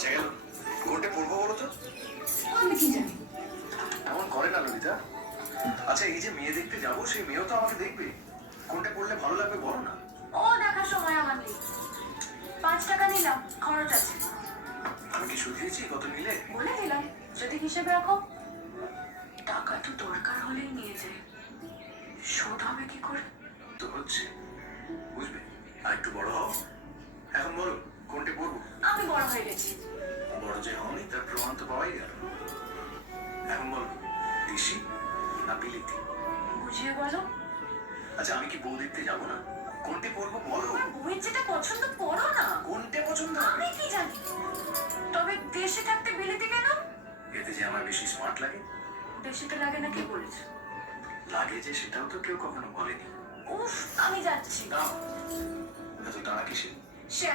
বাঁচা গেল। কোনটা পড়বো বলো তো? আমি কি জানি? এমন করে না ললিতা। আচ্ছা, এই যে মেয়ে দেখতে যাবো, সেই মেয়েও তো আমাকে দেখবে। কোনটা পড়লে ভালো লাগবে বলো না। ও দেখার সময় আমার নেই। 5 টাকা নিলাম, খরচ আছে। আমি কি শুধিয়েছি কত নিলে? বলে দিলাম, যদি হিসেবে রাখো। টাকা তো দরকার হলেই নিয়ে যায়, শোধ হবে কি করে? তো হচ্ছে, বুঝবে। আর একটু বড় হও। এখন বলো কোনটা পড়বো? আমি বড় হয়ে গেছি। বড় যে হওনি তার প্রমাণ তো পাওয়াই গেল। এখন বলো, দেশি না বিলিতি? বুঝিয়ে বলো। আচ্ছা, আমি কি বউ দেখতে যাবো না? কোনটা পড়বো বলো। তোমার বউয়ের যেটা পছন্দ করো না। কোনটা পছন্দ আমি কি জানি? তবে দেশে থাকতে বিলিতি কেন? এতে যে আমার বেশি স্মার্ট লাগে। দেশিতে লাগে না কি বলেছে? লাগে যে সেটাও তো কেউ কখনো বলেনি। উফ, আমি যাচ্ছি। দাও, এত তাড়া কিসে? সে